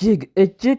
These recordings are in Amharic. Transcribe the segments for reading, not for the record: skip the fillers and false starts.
እጅግ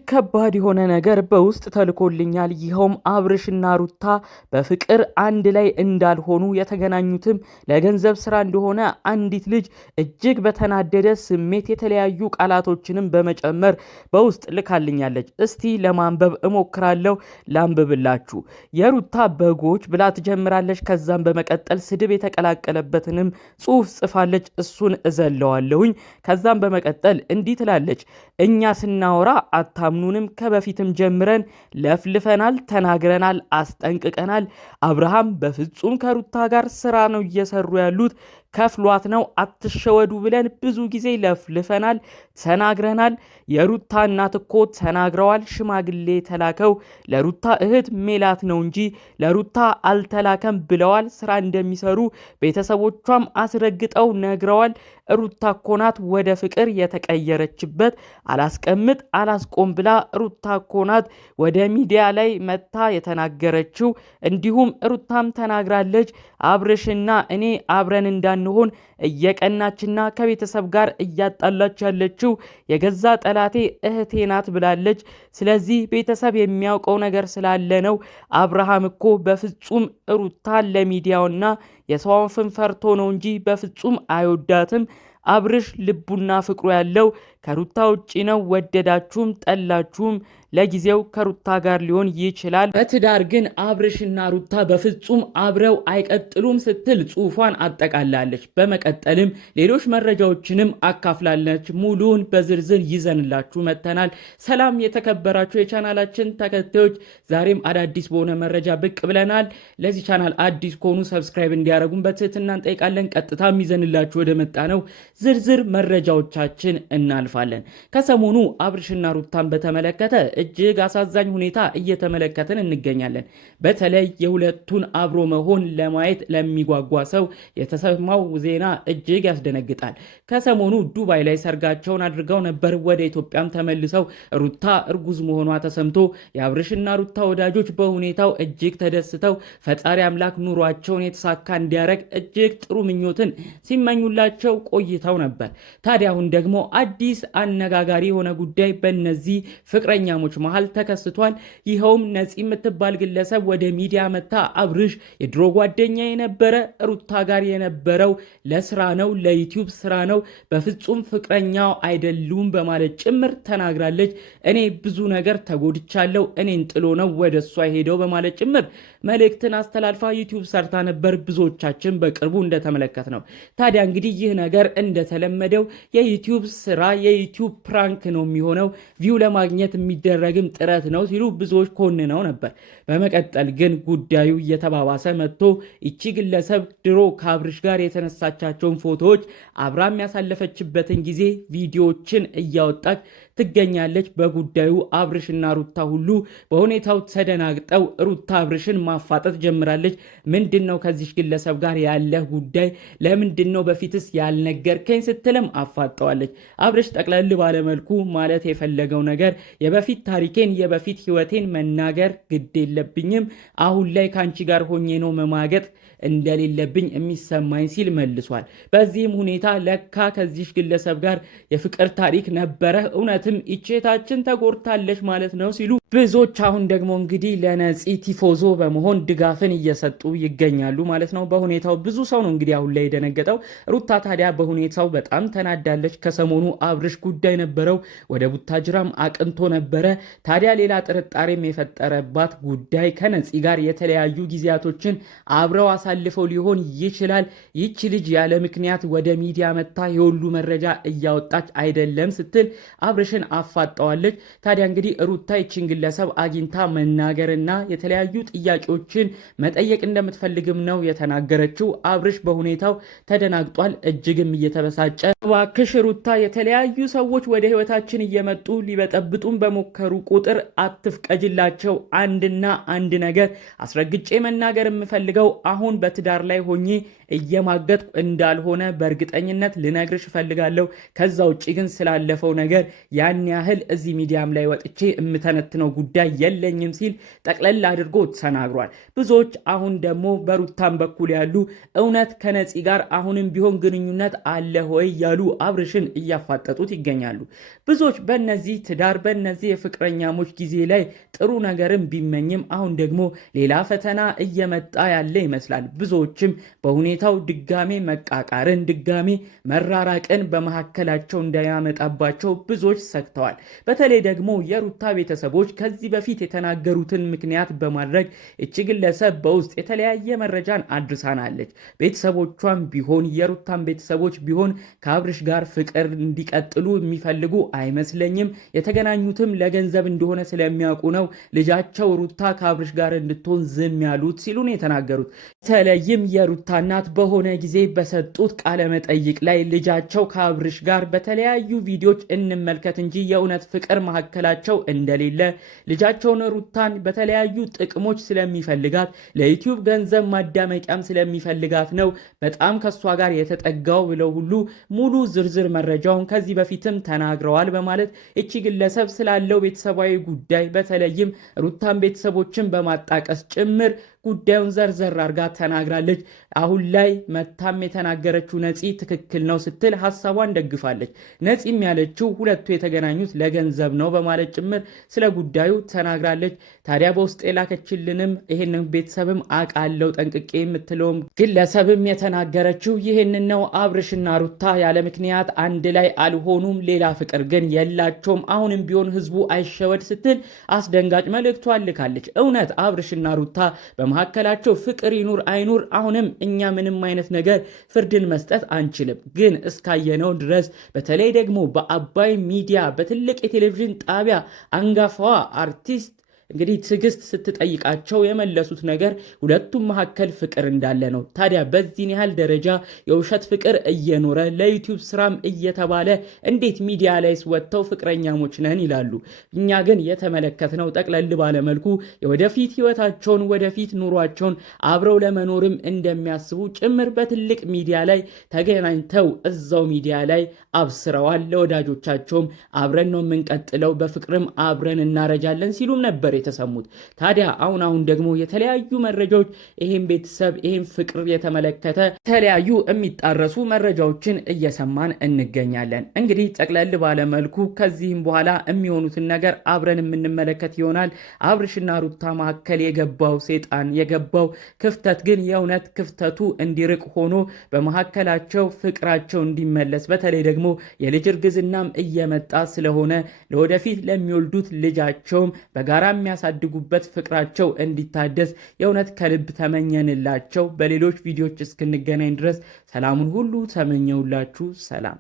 ከባድ የሆነ ነገር በውስጥ ተልኮልኛል። ይኸውም አብርሽና ሩታ በፍቅር አንድ ላይ እንዳልሆኑ የተገናኙትም ለገንዘብ ስራ እንደሆነ አንዲት ልጅ እጅግ በተናደደ ስሜት የተለያዩ ቃላቶችንም በመጨመር በውስጥ ልካልኛለች። እስቲ ለማንበብ እሞክራለሁ። ላንብብላችሁ። የሩታ በጎች ብላ ትጀምራለች። ከዛም በመቀጠል ስድብ የተቀላቀለበትንም ጽሑፍ ጽፋለች። እሱን እዘለዋለሁኝ። ከዛም በመቀጠል እንዲህ ትላለች። እኛ ስናወራ አታምኑንም። ከበፊትም ጀምረን ለፍልፈናል፣ ተናግረናል፣ አስጠንቅቀናል። አብርሃም በፍጹም ከሩታ ጋር ስራ ነው እየሰሩ ያሉት፣ ከፍሏት ነው፣ አትሸወዱ ብለን ብዙ ጊዜ ለፍልፈናል፣ ተናግረናል። የሩታ እናት እኮ ተናግረዋል። ሽማግሌ ተላከው ለሩታ እህት ሜላት ነው እንጂ ለሩታ አልተላከም ብለዋል። ስራ እንደሚሰሩ ቤተሰቦቿም አስረግጠው ነግረዋል። ሩታ እኮ ናት ወደ ፍቅር የተቀየረችበት። አላስቀምጥ አላስቆም ብላ ሩታ እኮ ናት ወደ ሚዲያ ላይ መታ የተናገረችው። እንዲሁም ሩታም ተናግራለች። አብርሽና እኔ አብረን እንዳንሆን እየቀናችና ከቤተሰብ ጋር እያጣላች ያለችው የገዛ ጠላቴ እህቴ ናት ብላለች። ስለዚህ ቤተሰብ የሚያውቀው ነገር ስላለ ነው። አብርሃም እኮ በፍጹም ሩታን ለሚዲያውና የሰውን ፍንፈርቶ ነው እንጂ በፍጹም አይወዳትም። አብርሽ ልቡና ፍቅሩ ያለው ከሩታ ውጪ ነው። ወደዳችሁም ጠላችሁም ለጊዜው ከሩታ ጋር ሊሆን ይችላል። በትዳር ግን አብርሽና ሩታ በፍጹም አብረው አይቀጥሉም ስትል ጽሑፏን አጠቃላለች። በመቀጠልም ሌሎች መረጃዎችንም አካፍላለች። ሙሉውን በዝርዝር ይዘንላችሁ መጥተናል። ሰላም የተከበራችሁ የቻናላችን ተከታዮች፣ ዛሬም አዳዲስ በሆነ መረጃ ብቅ ብለናል። ለዚህ ቻናል አዲስ ከሆኑ ሰብስክራይብ እንዲያደርጉን በትህትና እንጠይቃለን። ቀጥታም ይዘንላችሁ ወደ መጣ ነው ዝርዝር መረጃዎቻችን እናልፋለን። ከሰሞኑ አብርሽና ሩታን በተመለከተ እጅግ አሳዛኝ ሁኔታ እየተመለከትን እንገኛለን። በተለይ የሁለቱን አብሮ መሆን ለማየት ለሚጓጓ ሰው የተሰማው ዜና እጅግ ያስደነግጣል። ከሰሞኑ ዱባይ ላይ ሰርጋቸውን አድርገው ነበር። ወደ ኢትዮጵያም ተመልሰው ሩታ እርጉዝ መሆኗ ተሰምቶ የአብርሽና ሩታ ወዳጆች በሁኔታው እጅግ ተደስተው ፈጣሪ አምላክ ኑሯቸውን የተሳካ እንዲያደርግ እጅግ ጥሩ ምኞትን ሲመኙላቸው ቆይተው ነበር። ታዲያ አሁን ደግሞ አዲስ አነጋጋሪ የሆነ ጉዳይ በእነዚህ ፍቅረኛሞች መሃል ተከስቷል። ይኸውም ነፂ የምትባል ግለሰብ ወደ ሚዲያ መታ አብርሽ የድሮ ጓደኛ የነበረ ሩታ ጋር የነበረው ለስራ ነው፣ ለዩቲዩብ ስራ ነው፣ በፍጹም ፍቅረኛው አይደሉም በማለት ጭምር ተናግራለች። እኔ ብዙ ነገር ተጎድቻለሁ፣ እኔን ጥሎ ነው ወደ እሷ ሄደው በማለት ጭምር መልእክትን አስተላልፋ ዩቲዩብ ሰርታ ነበር። ብዙዎቻችን በቅርቡ እንደተመለከት ነው። ታዲያ እንግዲህ ይህ ነገር እንደተለመደው የዩቲዩብ ስራ የዩቲዩብ ፕራንክ ነው የሚሆነው፣ ቪው ለማግኘት የሚደረግም ጥረት ነው ሲሉ ብዙዎች ኮንነው ነበር። በመቀጠል ግን ጉዳዩ እየተባባሰ መጥቶ ይቺ ግለሰብ ድሮ ከአብርሽ ጋር የተነሳቻቸውን ፎቶዎች አብራም ያሳለፈችበትን ጊዜ ቪዲዮዎችን እያወጣች ትገኛለች። በጉዳዩ አብርሽና ሩታ ሁሉ በሁኔታው ተደናግጠው ሩታ አብርሽን ማፋጠጥ ጀምራለች። ምንድነው ከዚህ ግለሰብ ጋር ያለህ ጉዳይ? ለምንድነው በፊትስ ያልነገርከኝ ስትልም አፋጠዋለች። አብርሽ ጠቅለል ባለመልኩ ማለት የፈለገው ነገር የበፊት ታሪኬን የበፊት ህይወቴን መናገር ግድ የለብኝም፣ አሁን ላይ ካንቺ ጋር ሆኜ ነው መማገጥ እንደሌለብኝ የሚሰማኝ ሲል መልሷል። በዚህም ሁኔታ ለካ ከዚህ ግለሰብ ጋር የፍቅር ታሪክ ነበረ፣ እውነትም ኢቼታችን ተጎድታለች ማለት ነው ሲሉ ብዙዎች አሁን ደግሞ እንግዲህ ለነፂ ቲፎዞ በመሆን ድጋፍን እየሰጡ ይገኛሉ ማለት ነው። በሁኔታው ብዙ ሰው ነው እንግዲህ አሁን ላይ የደነገጠው። ሩታ ታዲያ በሁኔታው በጣም ተናዳለች። ከሰሞኑ አብርሽ ጉዳይ ነበረው፣ ወደ ቡታጅራም አቅንቶ ነበረ። ታዲያ ሌላ ጥርጣሬም የፈጠረባት ጉዳይ ከነፂ ጋር የተለያዩ ጊዜያቶችን አብረው አሳልፈው ሊሆን ይችላል። ይቺ ልጅ ያለ ምክንያት ወደ ሚዲያ መታ የሁሉ መረጃ እያወጣች አይደለም ስትል አብርሽን አፋጠዋለች። ታዲያ እንግዲህ ሩታ ይችን ግለሰብ አግኝታ መናገርና የተለያዩ ጥያቄዎችን መጠየቅ እንደምትፈልግም ነው የተናገረችው። አብርሽ በሁኔታው ተደናግጧል። እጅግም እየተበሳጨ እባክሽ ሩታ፣ የተለያዩ ሰዎች ወደ ህይወታችን እየመጡ ሊበጠብጡን በሞከሩ ቁጥር አትፍቀጅላቸው። አንድና አንድ ነገር አስረግጬ መናገር የምፈልገው አሁን በትዳር ላይ ሆኜ እየማገጥኩ እንዳልሆነ በእርግጠኝነት ልነግርሽ እፈልጋለሁ። ከዛ ውጭ ግን ስላለፈው ነገር ያን ያህል እዚህ ሚዲያም ላይ ወጥቼ የምተነትነው ጉዳይ የለኝም ሲል ጠቅለል አድርጎ ተናግሯል። ብዙዎች አሁን ደግሞ በሩታም በኩል ያሉ እውነት ከነፂ ጋር አሁንም ቢሆን ግንኙነት አለ ሆይ ያሉ አብርሽን እያፋጠጡት ይገኛሉ። ብዙዎች በእነዚህ ትዳር በእነዚህ የፍቅረኛሞች ጊዜ ላይ ጥሩ ነገርን ቢመኝም አሁን ደግሞ ሌላ ፈተና እየመጣ ያለ ይመስላል። ብዙዎችም በሁኔታው ድጋሜ መቃቃርን ድጋሜ መራራቅን በመካከላቸው እንዳያመጣባቸው ብዙዎች ሰግተዋል። በተለይ ደግሞ የሩታ ቤተሰቦች ከዚህ በፊት የተናገሩትን ምክንያት በማድረግ እቺ ግለሰብ በውስጥ የተለያየ መረጃን አድርሳናለች። ቤተሰቦቿም ቢሆን የሩታን ቤተሰቦች ቢሆን ከአብርሽ ጋር ፍቅር እንዲቀጥሉ የሚፈልጉ አይመስለኝም። የተገናኙትም ለገንዘብ እንደሆነ ስለሚያውቁ ነው ልጃቸው ሩታ ከአብርሽ ጋር እንድትሆን ዝም ያሉት ሲሉ ነው የተናገሩት። በተለይም የሩታ እናት በሆነ ጊዜ በሰጡት ቃለ መጠይቅ ላይ ልጃቸው ከአብርሽ ጋር በተለያዩ ቪዲዮዎች እንመልከት እንጂ የእውነት ፍቅር መካከላቸው እንደሌለ ልጃቸውን ሩታን በተለያዩ ጥቅሞች ስለሚፈልጋት ለዩቲዩብ ገንዘብ ማዳመቂያም ስለሚፈልጋት ነው በጣም ከሷ ጋር የተጠጋው ብለው ሁሉ ሙሉ ዝርዝር መረጃውን ከዚህ በፊትም ተናግረዋል በማለት እቺ ግለሰብ ስላለው ቤተሰባዊ ጉዳይ በተለይም ሩታን ቤተሰቦችን በማጣቀስ ጭምር ጉዳዩን ዘርዘር አድርጋ ተናግራለች። አሁን ላይ መታም የተናገረችው ነፂ ትክክል ነው ስትል ሐሳቧን ደግፋለች። ነፂም ያለችው ሁለቱ የተገናኙት ለገንዘብ ነው በማለት ጭምር ስለ ጉዳዩ ተናግራለች። ታዲያ በውስጥ የላከችልንም ይሄንን ቤተሰብም አቃለው ጠንቅቄ የምትለውም ግለሰብም የተናገረችው ይሄንን ነው። አብርሽና ሩታ ያለ ምክንያት አንድ ላይ አልሆኑም፣ ሌላ ፍቅር ግን የላቸውም። አሁንም ቢሆን ህዝቡ አይሸወድ ስትል አስደንጋጭ መልእክቷን ልካለች። እውነት አብርሽና ሩታ በመካከላቸው ፍቅር ይኑር አይኑር አሁንም እኛ ምንም አይነት ነገር ፍርድን መስጠት አንችልም። ግን እስካየነው ድረስ በተለይ ደግሞ በአባይ ሚዲያ በትልቅ የቴሌቪዥን ጣቢያ አንጋፋዋ አርቲስት እንግዲህ ትዕግስት ስትጠይቃቸው የመለሱት ነገር ሁለቱም መካከል ፍቅር እንዳለ ነው። ታዲያ በዚህን ያህል ደረጃ የውሸት ፍቅር እየኖረ ለዩቲዩብ ስራም እየተባለ እንዴት ሚዲያ ላይ ወጥተው ፍቅረኛሞች ነን ይላሉ? እኛ ግን የተመለከትነው ጠቅለል ባለመልኩ የወደፊት ህይወታቸውን ወደፊት ኑሯቸውን አብረው ለመኖርም እንደሚያስቡ ጭምር በትልቅ ሚዲያ ላይ ተገናኝተው እዛው ሚዲያ ላይ አብስረዋል። ለወዳጆቻቸውም አብረን ነው የምንቀጥለው፣ በፍቅርም አብረን እናረጃለን ሲሉም ነበር የተሰሙት። ታዲያ አሁን ደግሞ የተለያዩ መረጃዎች ይሄን ቤተሰብ ይሄን ፍቅር የተመለከተ የተለያዩ የሚጣረሱ መረጃዎችን እየሰማን እንገኛለን። እንግዲህ ጠቅለል ባለመልኩ ከዚህም በኋላ የሚሆኑትን ነገር አብረን የምንመለከት ይሆናል። አብርሽና ሩታ መካከል የገባው ሴጣን የገባው ክፍተት ግን የእውነት ክፍተቱ እንዲርቅ ሆኖ በመካከላቸው ፍቅራቸው እንዲመለስ በተለይ ደግሞ የልጅ እርግዝናም እየመጣ ስለሆነ ለወደፊት ለሚወልዱት ልጃቸውም በጋራ የሚያሳድጉበት ፍቅራቸው እንዲታደስ የእውነት ከልብ ተመኘንላቸው። በሌሎች ቪዲዮዎች እስክንገናኝ ድረስ ሰላሙን ሁሉ ተመኘውላችሁ። ሰላም።